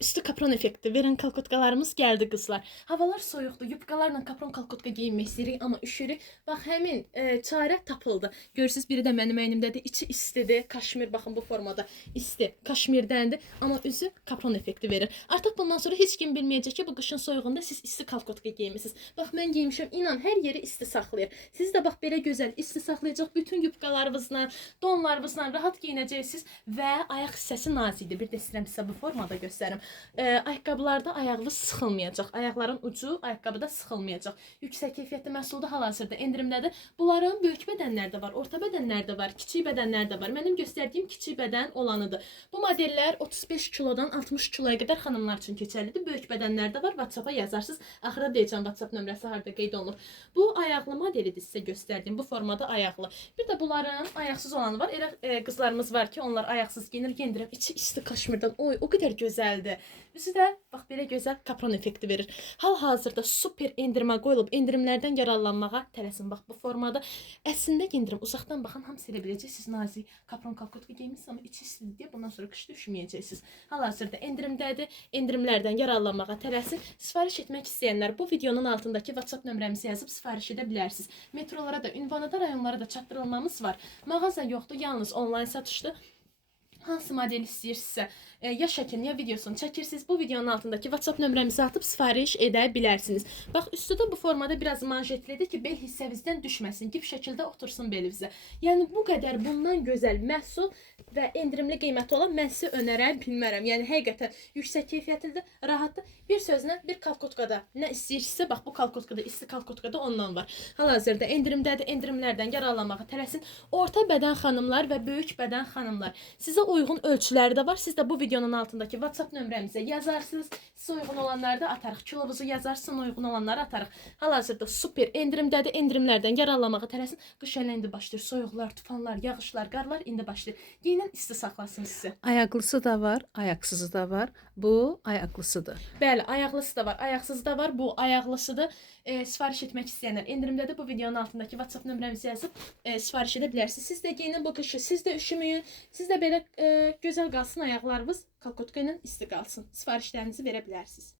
üstü kapron effekti veren kalkotkalarımız geldi kızlar. Havalar soyuqdur. Yubkalarla kapron kalkotka giyinmək istəyirik, amma üşürük. Bax, həmin çarə tapıldı. Görürsüz, biri də mənim əynimdədir. İçi istidir. Kaşmir, baxın bu formada isti. Kaşmirdəndir, amma üzü kapron effekti verir. Artıq bundan sonra heç kim bilməyəcək ki, bu qışın soyuğunda siz isti kalkotka geyinmisiniz. Bax, mən giymişəm. İnan, hər yeri isti saxlayır. Siz də bax, belə gözəl isti saxlayacaq. Bütün yubkalarınızla, donlarınızla rahat giyinəcəksiniz və ayaq hissəsi nazikdir. Bir də istəyirəm sizə bu formada göstərim. Ayaqqabılarda ayağınız sıxılmayacaq. Ayaqların ucu ayaqqabıda sıxılmayacaq. Yüksək keyfiyyətli məhsulda hal-hazırda endirimdədir. Bunların böyük bədənlərdə var, orta bədənlərdə var, kiçik bədənlərdə var. Mənim göstərdiyim kiçik bədən olanıdır. Bu modellər 35 kilodan 60 kiloya qədər xanımlar üçün keçərlidir. Böyük bədənlərdə var. WhatsApp-a yazarsınız. Axıra deyəcəm WhatsApp nömrəsi harda qeyd olunur. Bu ayaqlı modelidir sizə göstərdiyim. Bu formada ayaqlı. Bir də bunların ayaqsız olanı var. Elə qızlarımız var ki, onlar ayaqsız giyinir, giyindirəm. İçi isti kaşmirdən. Oy, o qədər gözəldir. Üzü də bax belə gözəl kapron effekti verir. Hal-hazırda super endirimə qoyulub, endirimlərdən yararlanmağa tələsin. Bax bu formada. Əslində endirim uzaqdan baxan hamısı elə biləcəksiniz nazik kapron kalkotka geymişsiniz, amma içi istidir deyə bundan sonra qışda üşüməyəcəksiniz. Hal-hazırda endirimdədir. Endirimlərdən yararlanmağa tələsin. Sifariş etmək istəyənlər bu videonun altındakı WhatsApp nömrəmizi yazıb sifariş edə bilərsiniz. Metrolara da, ünvana da, rayonlara da çatdırılmamız var. Mağaza yoxdur, yalnız onlayn satışdır. Hansı model istəyirsinizsə, ya şəklini, ya videosunu çəkirsiniz. Bu videonun altındakı WhatsApp nömrəmizi atıb sifariş edə bilərsiniz. Bax, üstü də bu formada biraz manjetlidir ki, bel hissəvizdən düşməsin, gip şəkildə otursun belinizə. Yəni bu qədər bundan gözəl məhsul və endirimli qiyməti olan mən sizə önərə bilmərəm. Yəni həqiqətən yüksək keyfiyyətlidir, rahatdır. Bir sözlə bir kalkotkada nə istəyirsinizsə, bax bu kalkotkada, isti kalkotkada ondan var. Hal-hazırda endirimdədir, endirimlərdən yararlanmağa tələsin. Orta bədən xanımlar və böyük bədən xanımlar. Sizə uyğun ölçüləri də var. Siz də bu videonun altındakı WhatsApp nömrəmizə yazarsınız. Sizə uyğun olanları da atarıq. Kilovuzu yazarsın, uyğun olanları atarıq. Hal-hazırda super endirimdədir. Endirimlərdən yararlanmağa tələsin. Qış elə indi başlayır. Soyuqlar, tufanlar, yağışlar, qarlar indi başlayır. Geyinən isti saxlasın sizi. Ayaqlısı da var, ayaqsızı da var. Bu ayaqlısıdır. Bəli, ayaqlısı da var, ayaqsızı da var. Bu ayaqlısıdır. Sifariş etmək istəyənlər endirimdədir. Bu videonun altındakı WhatsApp nömrəmizi yazıb sifariş edə bilərsiniz. Siz də geyinin bu qışı, siz də üşümüyün. Siz də belə gözəl qalsın ayaqlarınız, kalkotka ilə isti qalsın. Sifarişlərinizi verə bilərsiniz.